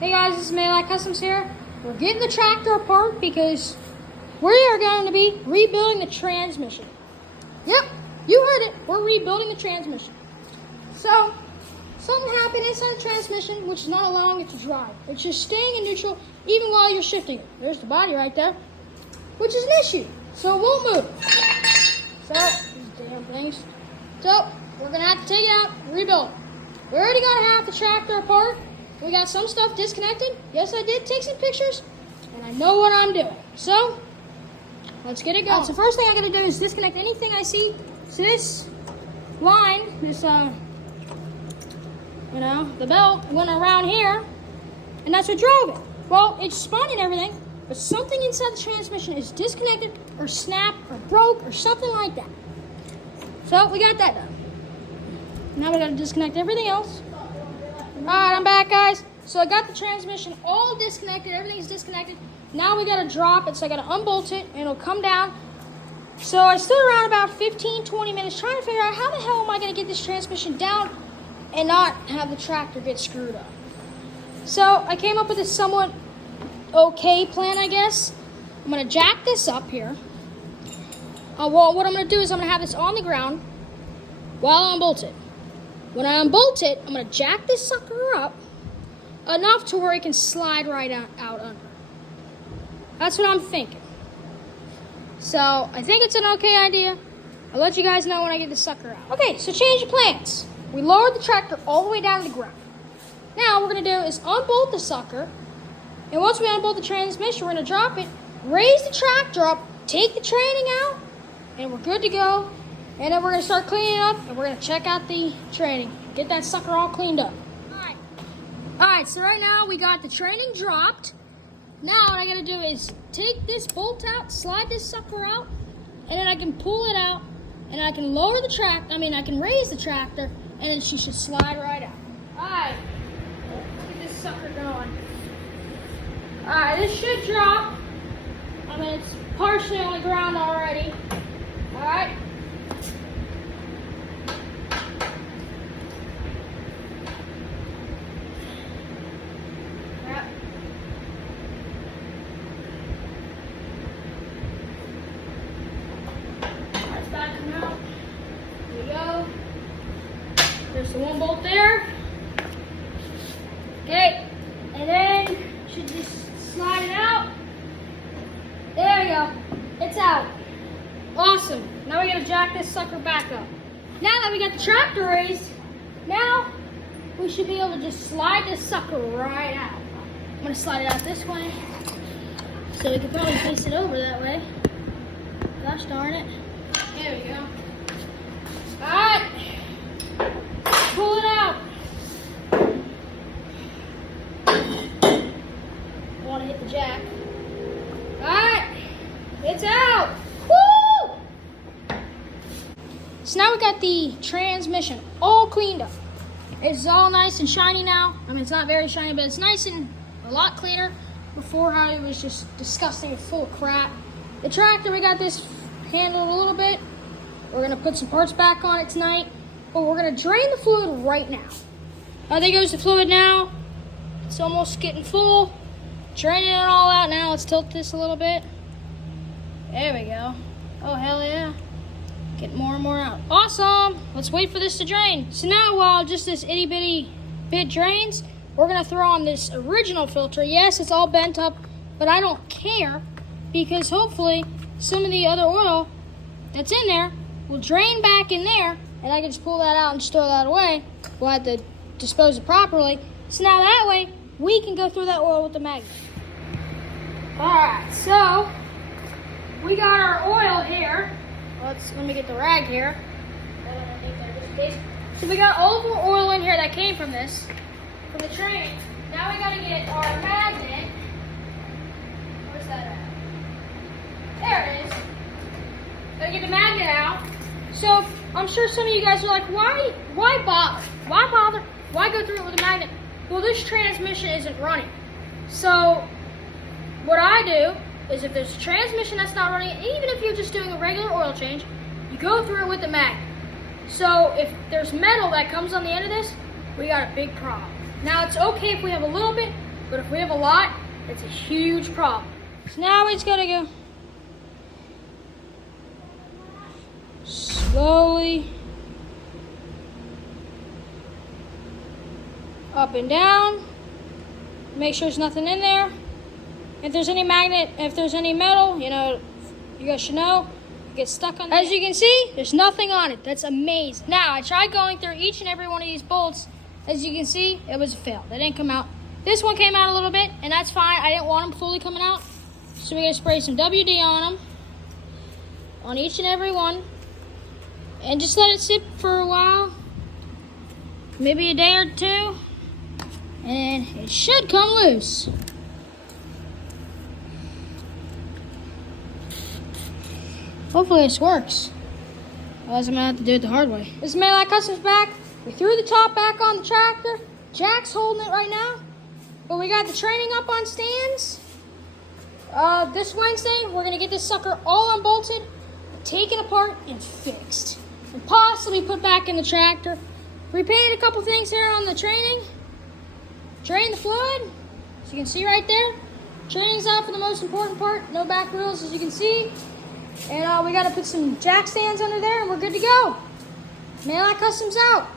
Hey guys, this is Melee Customs here. We're getting the tractor apart because we are going to be rebuilding the transmission. Yep, you heard it. We're rebuilding the transmission. So, something happened inside the transmission which is not allowing it to drive. It's just staying in neutral even while you're shifting it. There's the body right there, which is an issue. So it won't move. So, these damn things. So, we're going to have to take it out and rebuild it. We already got half the tractor apart. We got some stuff disconnected. Yes, I did take some pictures, and I know what I'm doing. So, let's get it going. So first thing I gotta do is disconnect anything I see. So this line, this, the belt went around here, and that's what drove it. Well, it's spun and everything, but something inside the transmission is disconnected, or snapped, or broke, or something like that. So, we got that done. Now we gotta disconnect everything else. Alright, I'm back, guys. So I got the transmission all disconnected. Everything's disconnected. Now we gotta drop it, so I gotta unbolt it, and it'll come down. So I stood around about 15-20 minutes trying to figure out how the hell am I gonna get this transmission down and not have the tractor get screwed up. So I came up with a somewhat okay plan, I guess. I'm gonna jack this up here. Well, what I'm gonna do is I'm gonna have this on the ground while I unbolt it. When I unbolt it, I'm going to jack this sucker up enough to where it can slide right out under. That's what I'm thinking. So, I think it's an okay idea. I'll let you guys know when I get this sucker out. Okay, so change of plans. We lowered the tractor all the way down to the ground. Now, what we're going to do is unbolt the sucker. And once we unbolt the transmission, we're going to drop it, raise the tractor up, take the training out, and we're good to go. And then we're going to start cleaning up, and we're going to check out the training. Get that sucker all cleaned up. Alright, so right now we got the training dropped. Now what I got to do is take this bolt out, slide this sucker out, and then I can pull it out, and I can lower the tractor, I can raise the tractor, and then she should slide right out. Alright, get this sucker going. Alright, this should drop. It's partially on the ground already. Alright. There's the one bolt there. Okay, and then should just slide it out. There we go. It's out. Awesome. Now we gotta jack this sucker back up. Now that we got the tractor raised, now we should be able to just slide this sucker right out. I'm gonna slide it out this way, so we can probably face it over that way. Gosh darn it. There we go. All right. Pull it out. I want to hit the jack. Alright, it's out. Woo! So now we got the transmission all cleaned up. It's all nice and shiny now. It's not very shiny, but it's nice and a lot cleaner. Before how it was just disgusting and full of crap. The tractor, we got this handled a little bit. We're going to put some parts back on it tonight. But we're going to drain the fluid right now. There goes the fluid now. It's almost getting full. Draining it all out now. Let's tilt this a little bit. There we go. Oh, hell yeah. Getting more and more out. Awesome. Let's wait for this to drain. So now while just this itty bitty bit drains, we're going to throw on this original filter. Yes, it's all bent up, but I don't care because hopefully some of the other oil that's in there will drain back in there. And I can just pull that out and just throw that away. We'll have to dispose it properly. So now that way, we can go through that oil with the magnet. Alright, so we got our oil here. Let me get the rag here. So we got all of our oil in here that came from this, from the train. Now we gotta get our magnet. Where's that at? There it is. Gotta get the magnet out. So I'm sure some of you guys are like, why bother? Why bother? Why go through it with a magnet? Well, this transmission isn't running. So what I do is if there's a transmission that's not running, even if you're just doing a regular oil change, you go through it with a magnet. So if there's metal that comes on the end of this, we got a big problem. Now it's okay if we have a little bit, But if we have a lot, it's a huge problem. So now we just gotta go slowly up and down. Make sure there's nothing in there. If there's any magnet, if there's any metal, you guys should know, it gets stuck on there. As you can see, there's nothing on it. That's amazing. Now, I tried going through each and every one of these bolts. As you can see, it was a fail. They didn't come out. This one came out a little bit, and that's fine. I didn't want them fully coming out. So we're gonna spray some WD on them, on each and every one, and just let it sit for a while, maybe a day or two, and it should come loose. Hopefully this works. Otherwise I'm gonna have to do it the hard way. This is Melee Customs back. We threw the top back on the tractor. Jack's holding it right now. But we got the training up on stands. This Wednesday, we're gonna get this sucker all unbolted, taken apart, and fixed. And possibly put back in the tractor. Repainted a couple things here on the training. Drain the fluid, as you can see right there. Training's out for the most important part. No back wheels, as you can see. And we gotta put some jack stands under there, and we're good to go. Melee Customs out.